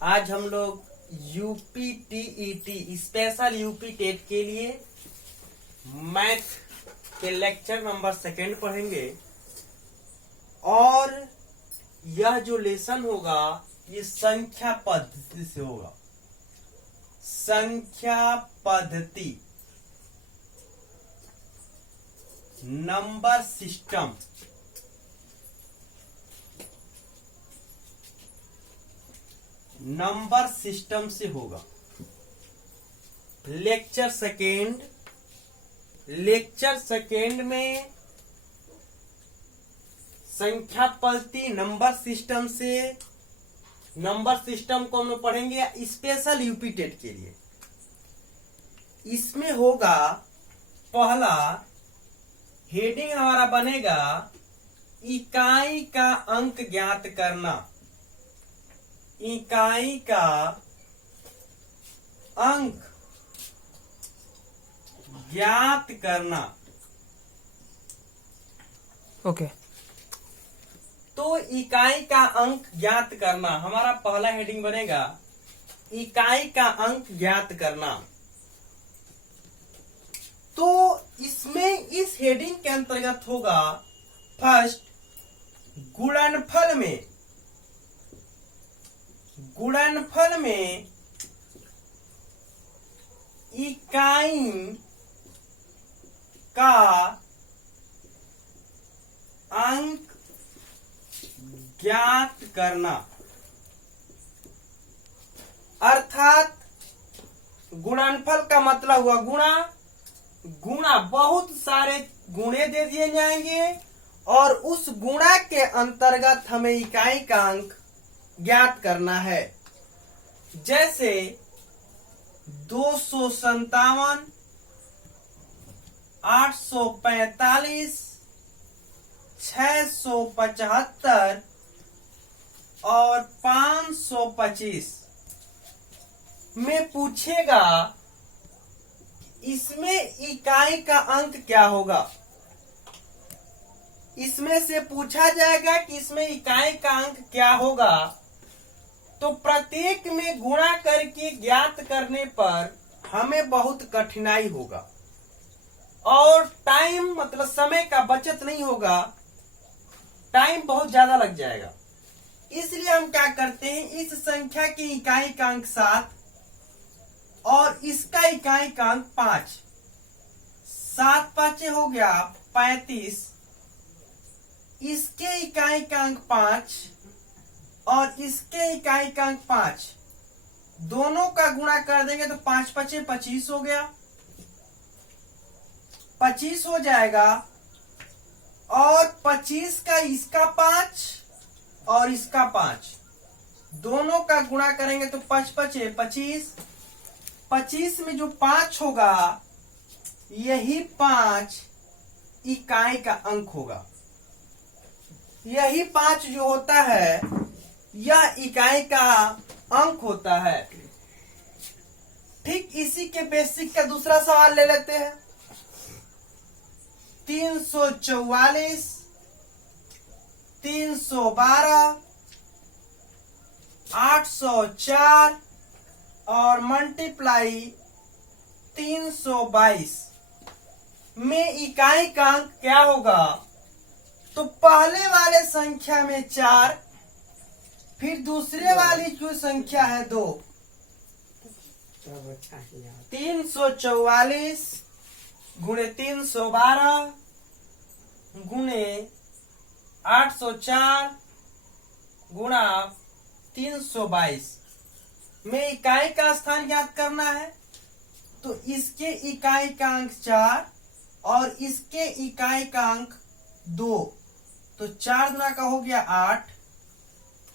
आज हम लोग UP TET special UP TET के लिए मैथ के लेक्चर नंबर 2 पढ़ेंगे। और यह जो लेसन होगा ये संख्या पद्धति से होगा। संख्या पद्धति, नंबर सिस्टम, नंबर सिस्टम से होगा। लेक्चर सेकेंड में संख्या पद्धति नंबर सिस्टम से, नंबर सिस्टम को हम पढ़ेंगे स्पेशल यूपी टेट के लिए। इसमें होगा पहला हेडिंग हमारा बनेगा इकाई का अंक ज्ञात करना। इकाई का अंक ज्ञात करना। ओके तो इकाई का अंक ज्ञात करना हमारा पहला हेडिंग बनेगा, इकाई का अंक ज्ञात करना। तो इसमें इस हेडिंग के अंतर्गत होगा फर्स्ट गुणनफल में इकाई का अंक ज्ञात करना। अर्थात गुणनफल का मतलब हुआ गुणा बहुत सारे गुणे दे दिए जाएंगे और उस गुणा के अंतर्गत हमें इकाई का अंक ज्ञात करना है। जैसे 257, 845, 675 और 525 में पूछेगा इसमें इकाई का अंक क्या होगा। इसमें से पूछा जाएगा कि इसमें इकाई का अंक क्या होगा। तो प्रत्येक में गुणा करके ज्ञात करने पर हमें बहुत कठिनाई होगा और टाइम मतलब समय का बचत नहीं होगा, टाइम बहुत ज्यादा लग जाएगा। इसलिए हम क्या करते हैं, इस संख्या की इकाई का अंक 7 और इसका इकाई का अंक 5, 7 5 हो गया 35, इसके इकाई का अंक 5 और इसके इकाई का अंक 5, दोनों का गुणा कर देंगे तो 5 5 25 हो गया, 25 हो जाएगा। और 25 का इसका 5 और इसका 5, दोनों का गुणा करेंगे तो 5 5 25, 25 में जो 5 होगा यही 5 इकाई का अंक होगा। यही 5 जो होता है यह इकाई का अंक होता है। ठीक इसी के बेसिक का दूसरा सवाल ले लेते हैं। 344, 312, 804 और मल्टीप्लाई 322 में इकाई का अंक क्या होगा। तो पहले वाले संख्या में 4, फिर दूसरे वाली जो संख्या है 2, 344 गुणे 312 गुणे 804 गुणा 322 में इकाई का स्थान ज्ञात करना है। तो इसके इकाई का अंक 4 और इसके इकाई का अंक 2, तो 4 गुना का हो गया 8।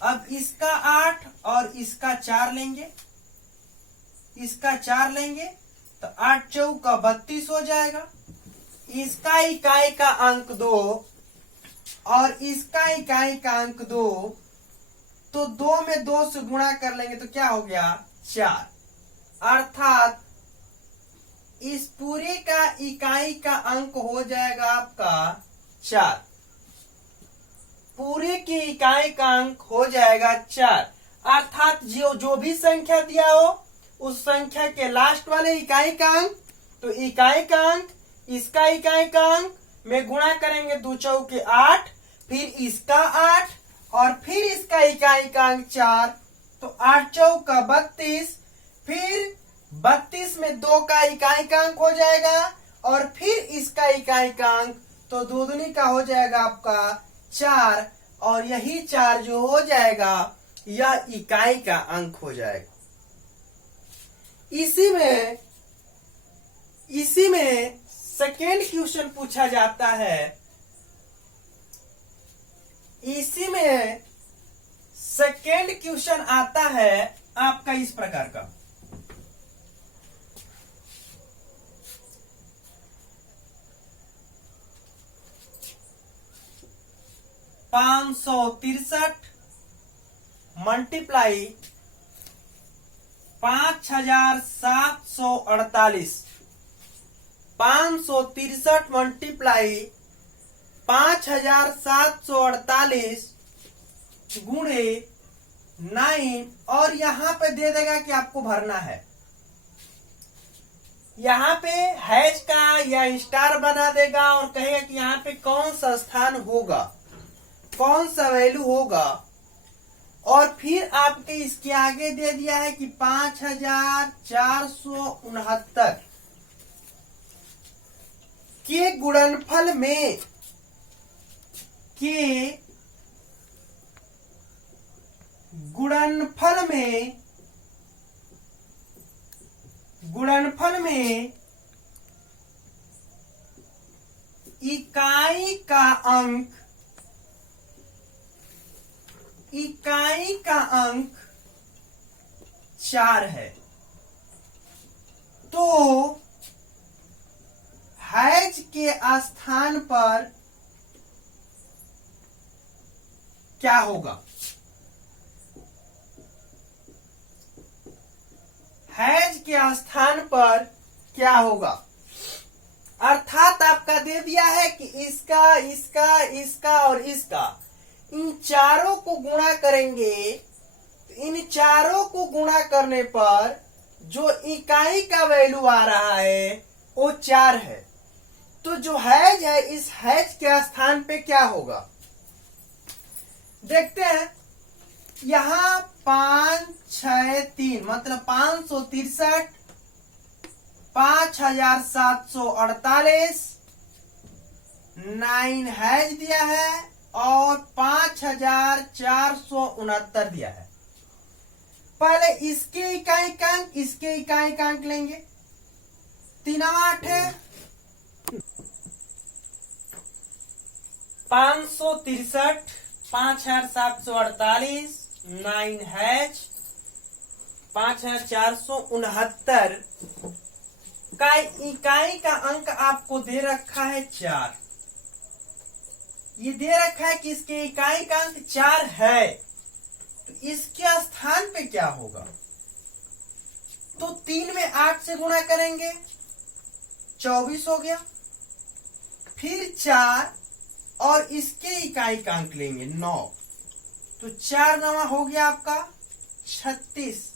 अब इसका 8 और इसका 4 लेंगे, इसका 4 लेंगे तो 8 चौका 32 हो जाएगा। इसका इकाई का अंक 2 और इसका इकाई का अंक 2, तो 2 में 2 से गुणा कर लेंगे तो क्या हो गया 4। अर्थात इस पूरे का इकाई का अंक हो जाएगा आपका 4। पूरे की इकाई का अंक हो जाएगा 4। अर्थात जो भी संख्या दिया हो उस संख्या के लास्ट वाले इकाई का अंक, तो इकाई का अंक इसका इकाई का अंक में गुणा करेंगे, 2 चौके 8, फिर इसका 8 और फिर इसका इकाई का अंक 4, तो 8 चौका 32, फिर 32 में 2 का इकाई का अंक हो जाएगा और फिर इसका इकाई का अंक, तो 2 दूनी का हो जाएगा आपका 4 और यही 4 जो हो जाएगा यह इकाई का अंक हो जाएगा। इसी में सेकेंड क्वेश्चन पूछा जाता है। इसी में सेकेंड क्वेश्चन आता है आपका इस प्रकार का। (563 मल्टीप्लाई 5748) 563 मल्टीप्लाई 5748 गुणे 9 और यहां पे दे देगा कि आपको भरना है। यहाँ पे हैश का या स्टार बना देगा और कहेगा कि यहाँ पे कौन सा स्थान होगा, कौन सा वैल्यू होगा, और फिर आपके इसके आगे दे दिया है कि 5469 के गुणनफल में गुणनफल में इकाई का अंक 4 है, तो हैज के स्थान पर क्या होगा? हैज के स्थान पर क्या होगा? अर्थात आपका दे दिया है कि इसका, इसका, इसका और इसका, इन चारों को गुणा करेंगे। इन चारों को गुणा करने पर जो इकाई का वैल्यू आ रहा है वो 4 है। तो जो हैज है, इस हैज के स्थान पे क्या होगा देखते हैं। यहां 563 मतलब 563, 5748, 9 हैज दिया है और 5469 दिया है। पहले इसके इकाई का अंक, इसके इकाई का अंक लेंगे। 3 8 है 563, 5748, 9 हैज 5469 का इकाई का अंक आपको दे रखा है 4। ये दे रखा है कि इसके इकाई का अंक 4 है, तो इसके स्थान पे क्या होगा? तो 3 में 8 से गुणा करेंगे, 24 हो गया। फिर 4 और इसके इकाई का अंक लेंगे 9, तो 4 9 हो गया आपका 36।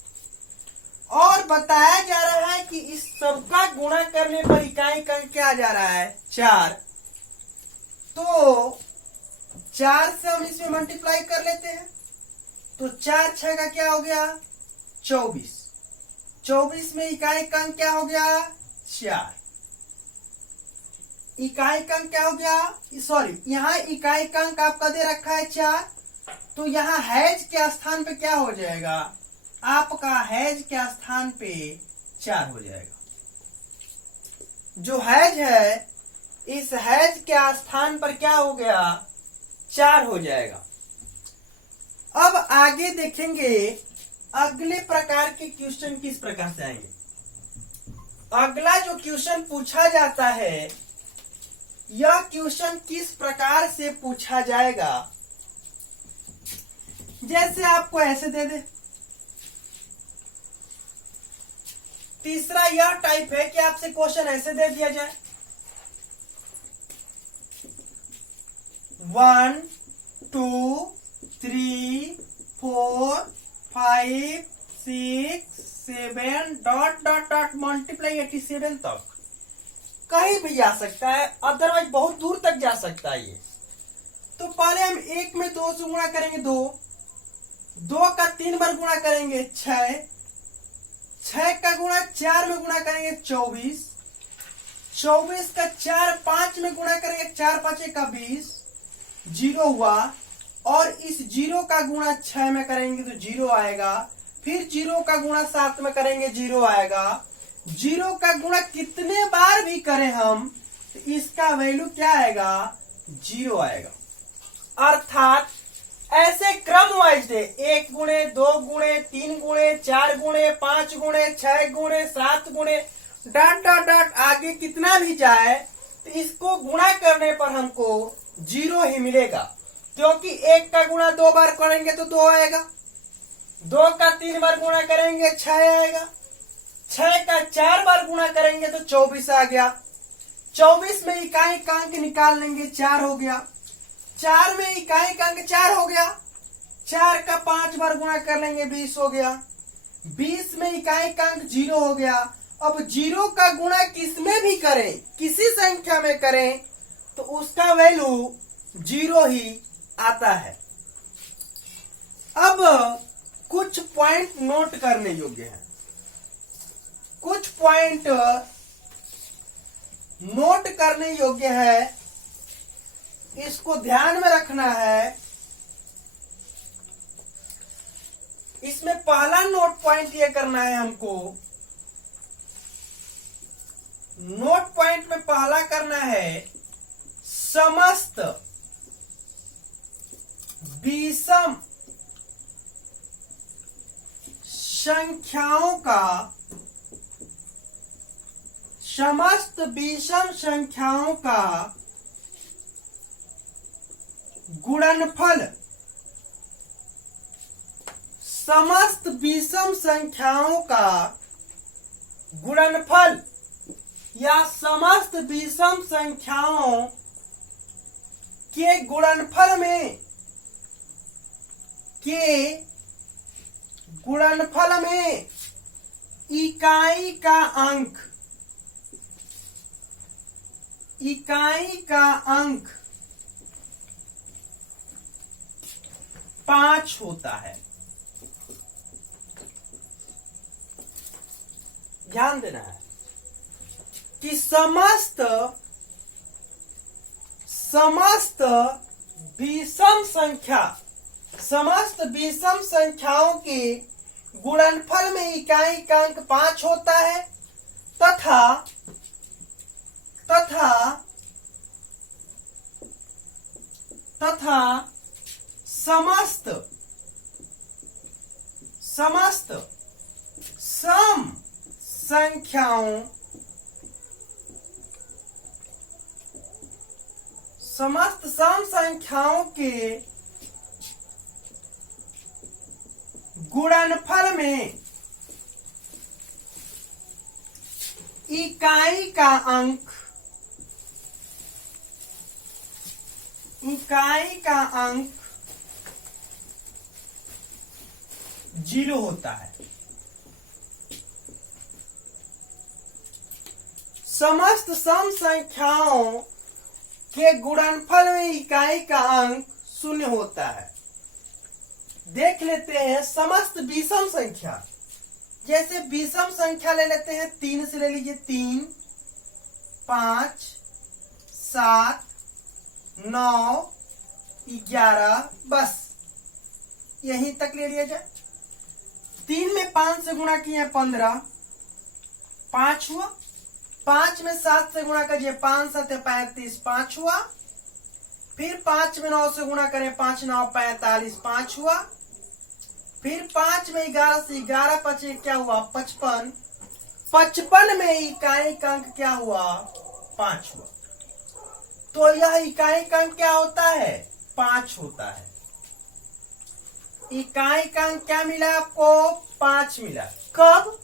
और बताया जा रहा है कि इस सबका गुणा करने पर इकाई का अंक क्या जा रहा है? 4। तो 4 से हम इसमें मल्टीप्लाई कर लेते हैं, तो 4 6 का क्या हो गया? 24। 24 में इकाई का अंक क्या हो गया? 4। इकाई का अंक क्या हो गया? सॉरी, यहाँ इकाई का अंक आपका दे रखा है 4, तो यहाँ हैज के स्थान पे क्या हो जाएगा? आपका हैज के स्थान पे 4 हो जाएगा। जो हैज है, इस हैज के स्थान पर क्या हो गया? 4 हो जाएगा। अब आगे देखेंगे अगले प्रकार के क्वेश्चन किस प्रकार से आएंगे। अगला जो क्वेश्चन पूछा जाता है, यह क्वेश्चन किस प्रकार से पूछा जाएगा? जैसे आपको ऐसे दे दे। तीसरा यह टाइप है कि आपसे क्वेश्चन ऐसे दे दिया जाए, 1 2 3 4 5 6 7 डॉट डॉट डॉट मल्टीप्लाई 87 तक कहीं भी जा सकता है, अदरवाइज बहुत दूर तक जा सकता है ये। तो पहले हम 1 में 2 से गुणा करेंगे 2 का 3 बार गुणा करेंगे 6 का गुणा 4 में गुणा करेंगे 24 का 4 5 में गुणा करेंगे 4 5 का 20 जीरो हुआ, और इस 0 का गुणा 6 में करेंगे तो 0 आएगा, फिर 0 का गुणा 7 में करेंगे 0 आएगा। 0 का गुणा कितने बार भी करें हम तो इसका वैल्यू क्या आएगा, 0 आएगा। अर्थात ऐसे क्रम वाइज दे 1 गुणे 2 गुणे 3 गुणे 4 गुणे 5 गुणे 6 गुणे 7 गुणे डॉट डॉट डॉट आगे कितना भी जाए तो इसको गुणा करने पर हमको 0 ही मिलेगा, क्योंकि 1 का गुणा 2 बार करेंगे तो 2 आएगा, 2 का 3 बार गुणा करेंगे 6 आएगा, 6 का 4 बार गुणा करेंगे तो 24 आ गया, 24 में इकाई का अंक निकाल लेंगे 4 हो गया, 4 में इकाई का अंक 4 हो गया, 4 का 5 बार गुणा कर लेंगे 20 हो गया, 20 में इकाई का अंक 0 हो गया। अब 0 का गुणा किसमें भी करें, किसी संख्या में करें तो उसका वैल्यू 0 ही आता है। अब कुछ पॉइंट नोट करने योग्य हैं, कुछ पॉइंट नोट करने योग्य है, इसको ध्यान में रखना है। इसमें पहला नोट पॉइंट ये करना है हमको, नोट पॉइंट में पहला करना है समस्त विषम संख्याओं का, समस्त विषम संख्याओं का गुणनफल, समस्त विषम संख्याओं का गुणनफल या समस्त विषम संख्याओं के गुणनफल में इकाई का अंक 5 होता है। ध्यान देना है कि समस्त विषम संख्याओं के गुणनफल में इकाई का अंक 5 होता है, तथा समस्त सम संख्याओं, समस्त सम संख्याओं के गुणनफल में इकाई का अंक 0 होता है। समस्त सम संख्याओं के गुणनफल में इकाई का अंक 0 होता है। देख लेते हैं समस्त विषम संख्या, जैसे विषम संख्या ले लेते हैं 3 से ले लीजिए 3, 5, 7, 9, 11, बस यहीं तक ले लिया जाए। 3 में 5 से गुणा किए 15, 5 हुआ। 5 में 7 से गुणा करिए 5 7 35, 5 हुआ। फिर 5 में 9 से गुणा करें 5 9 45, 5 हुआ। फिर 5 में 11 से 11 5 क्या हुआ 55। 55 में इकाई का अंक क्या हुआ 5 हुआ। तो यह इकाई का अंक क्या होता है 5 होता है। इकाई का अंक क्या मिला आपको 5 मिला। कब?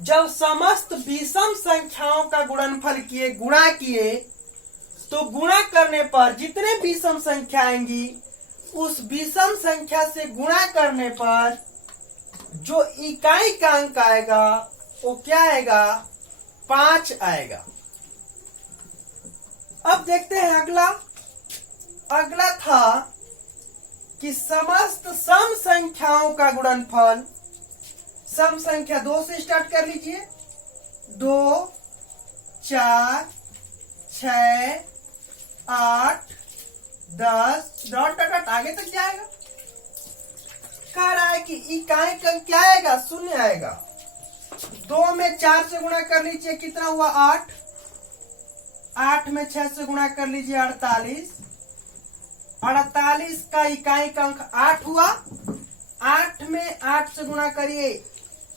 जब समस्त विषम संख्याओं का गुणनफल किए, गुणा किए, तो गुणा करने पर जितने विषम संख्या आएंगी उस विषम संख्या से गुणा करने पर जो इकाई का अंक आएगा वो क्या आएगा? 5 आएगा। अब देखते हैं अगला। अगला था कि समस्त सम संख्याओं का गुणनफल। सम संख्या 2 से स्टार्ट कर लीजिए। 2, 4, 6, 8, 10 डॉट डॉट डॉट आगे तक जाएगा। कह रहा है कि इकाई का क्या आएगा? 0 आएगा। 2 में 4 से गुणा कर लीजिए, कितना हुआ? 8। 8 में 6 से गुणा कर लीजिए, 48। 48 का इकाई का अंक 8 हुआ। 8 में 8 से गुणा करिए,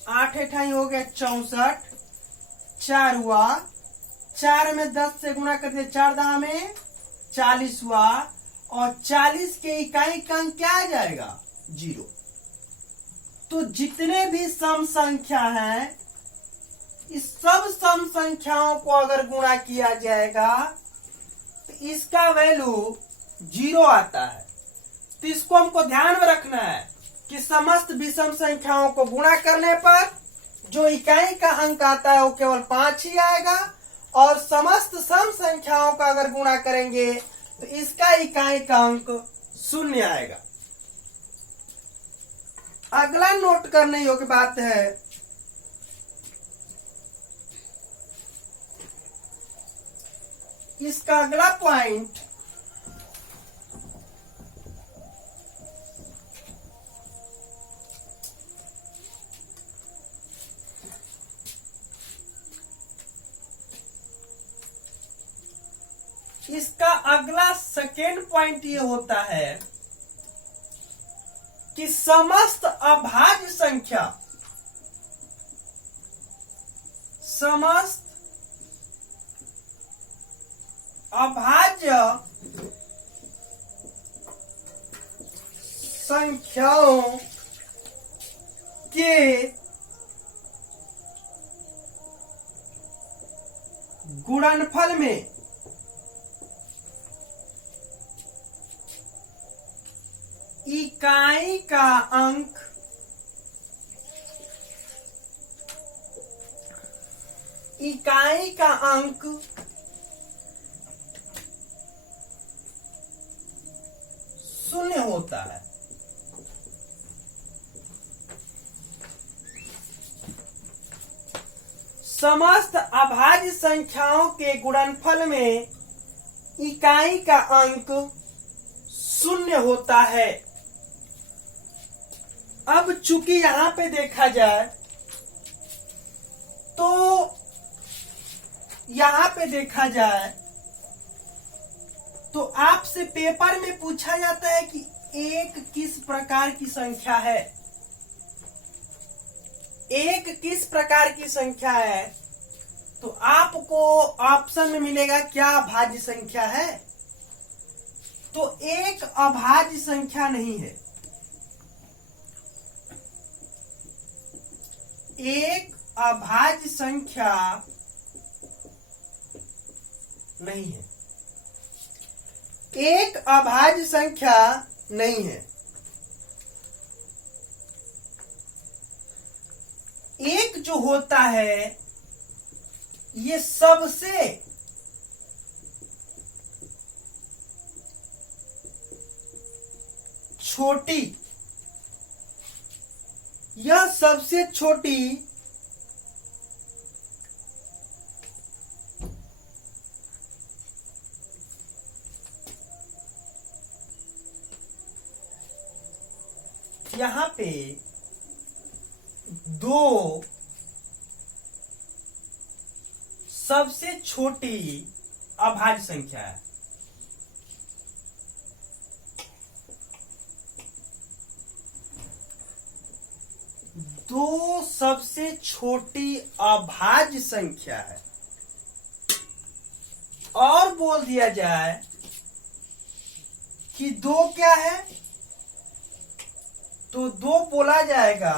8 8 हो गया 64। 4 हुआ। 4 में 10 से गुणा कर दिए, 4 10 में 40 हुआ। और 40 के इकाई का अंक क्या आ जाएगा? 0। तो जितने भी सम संख्या हैं, इस सब सम संख्याओं को अगर गुणा किया जाएगा तो इसका वैल्यू 0 आता है। तो इसको हमको ध्यान में रखना है कि समस्त विषम संख्याओं को गुणा करने पर जो इकाई का अंक आता है वो केवल 5 ही आएगा। और समस्त सम संख्याओं का अगर गुणा करेंगे तो इसका इकाई का अंक 0 आएगा। अगला नोट करने योग्य बात है, इसका अगला पॉइंट इसका अगला सेकेंड पॉइंट ये होता है कि समस्त अभाज्य संख्या, समस्त अभाज्य संख्याओं के गुणनफल में इकाई का अंक शून्य होता है। समस्त अभाज्य संख्याओं के गुणनफल में इकाई का अंक 0 होता है। अब चूंकि यहां पे देखा जाए तो तो आपसे पेपर में पूछा जाता है कि 1 किस प्रकार की संख्या है। 1 किस प्रकार की संख्या है? तो आपको ऑप्शन में मिलेगा क्या अभाज्य संख्या है? तो 1 अभाज्य संख्या नहीं है। 1 अभाज्य संख्या नहीं है। 1 अभाज्य संख्या नहीं है। 1 जो होता है ये सबसे छोटी, यह सबसे छोटी यहां पे 2 सबसे छोटी अभाज्य संख्या है। दो सबसे छोटी अभाज्य संख्या है। और बोल दिया जाए कि 2 क्या है, तो 2 बोला जाएगा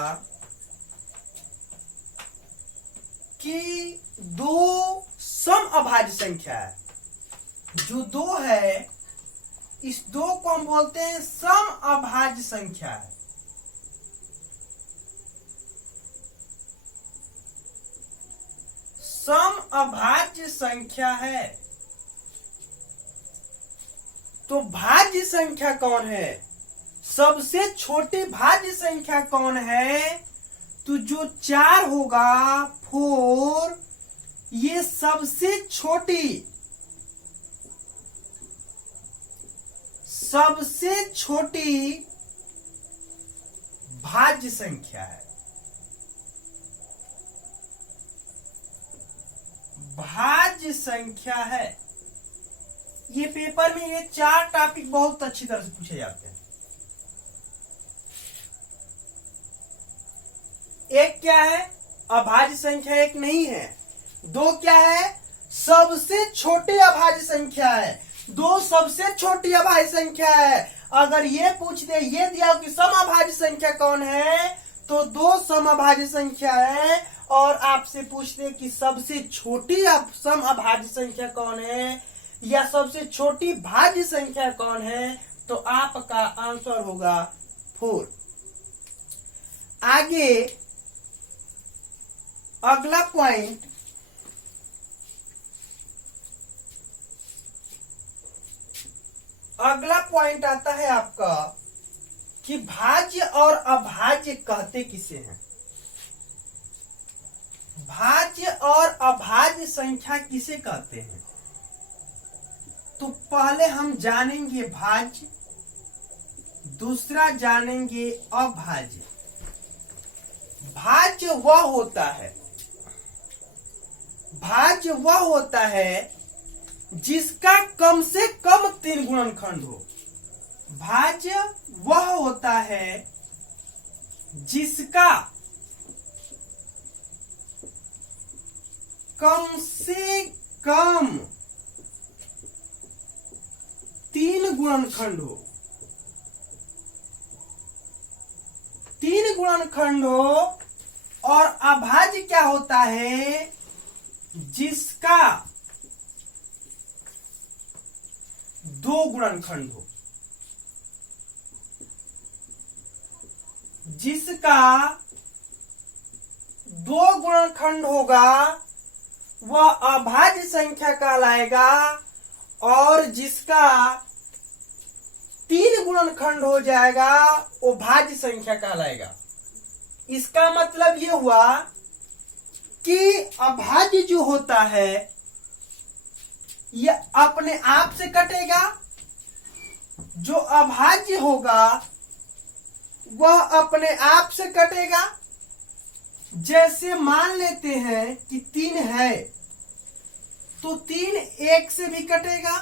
कि 2 सम अभाज्य संख्या है। जो 2 है इस 2 को हम बोलते हैं सम अभाज्य संख्या है। सम अभाज्य संख्या है। तो भाज्य संख्या कौन है? सबसे छोटी भाज्य संख्या कौन है? तो जो 4 होगा 4, ये सबसे छोटी भाज्य संख्या है। भाज्य संख्या है। ये पेपर में ये 4 टॉपिक बहुत अच्छी तरह से पूछे जाते हैं। एक क्या है? अभाज्य संख्या एक नहीं है। 2 क्या है? सबसे छोटी अभाज्य संख्या है। 2 सबसे छोटी अभाज्य संख्या है। अगर ये पूछ दे, ये दिया कि सम अभाज्य संख्या कौन है, तो 2 सम अभाज्य संख्या है। और आपसे पूछते कि सबसे छोटी सम अभाज्य संख्या कौन है या सबसे छोटी भाज्य संख्या कौन है, तो आपका आंसर होगा 4। आगे अगला पॉइंट, आता है आपका कि भाज्य और अभाज्य कहते किसे हैं। भाज्य और अभाज्य संख्या किसे कहते हैं? तो पहले हम जानेंगे भाज्य, दूसरा जानेंगे अभाज्य। भाज्य वह होता है जिसका कम से कम 3 गुणनखंड हो। भाज्य वह होता है जिसका कम से कम 3 गुणनखंड हो। 3 गुणनखंड हो। और अभाज्य क्या होता है? जिसका 2 गुणनखंड हो। जिसका 2 गुणनखंड होगा वह अभाज्य संख्या कहलाएगा। और जिसका 3 गुणनखंड हो जाएगा वो भाज्य संख्या कहलाएगा। इसका मतलब ये हुआ कि अभाज्य जो होता है यह अपने आप से कटेगा। जो अभाज्य होगा वह अपने आप से कटेगा। जैसे मान लेते हैं कि 3 है तो 3 1 से भी कटेगा।